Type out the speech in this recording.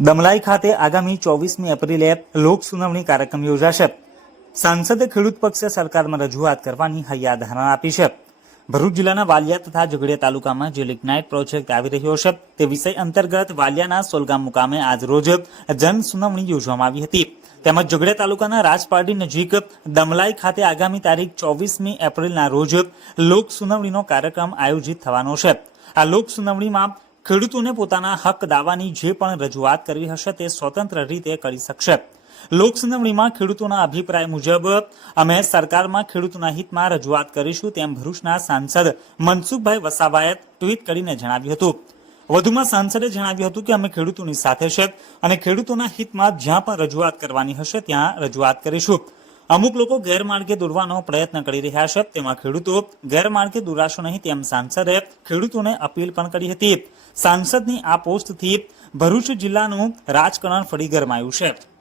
દમલાઈ ખાતે આગામી ચોવીસમી એપ્રિલે લોક સુનાવણી કાર્યક્રમ યોજાશે. સાંસદે ખેડૂત પક્ષે સરકારમાં રજૂઆત કરવાની હૈયાધારણા આપી છે. ભરૂચ જિલ્લાના વાલિયા તથા ઝઘડિયા તાલુકામાં જે લિગ્નાઇટ પ્રોજેક્ટ આવી રહ્યો છે, તે વિષય અંતર્ગત વાલિયાના સોલગામ મુકામે આજ રોજ જન સુનાવણી યોજવામાં આવી હતી. તેમજ ઝઘડિયા તાલુકાના રાજપારડી નજીક દમલાઈ ખાતે આગામી તારીખ ચોવીસમી એપ્રિલના રોજ લોક સુનાવણીનો કાર્યક્રમ આયોજિત થવાનો છે. આ લોક સુનાવણીમાં ખેડૂતોને પોતાના હક દાવાની જે પણ રજૂઆત કરવી હશે તે સ્વતંત્ર રીતે કરી શકશે. લોક સુનાવણીમાં ખેડૂતોના અભિપ્રાય મુજબ, અમે સરકારમાં ખેડૂતોના હિતમાં રજૂઆત કરીશું તેમ ભરૂચના સાંસદ મનસુખભાઈ વસાવાએ ટ્વીટ કરીને જણાવ્યું હતું. વધુમાં સાંસદે જણાવ્યું હતું કે અમે ખેડૂતોની સાથે છે અને ખેડૂતોના હિતમાં જ્યાં પણ રજૂઆત કરવાની હશે ત્યાં રજૂઆત કરીશું. અમુક લોકો ગેરમાર્ગે દોરવાનો પ્રયત્ન કરી રહ્યા છે. તેમાં ખેડૂતો ગેરમાર્ગે દોરાશો નહીં તેમ સાંસદે ખેડૂતોને અપીલ પણ કરી હતી. સાંસદની આ પોસ્ટથી ભરૂચ જિલ્લાનું રાજકારણ ફરી ગરમાયું છે.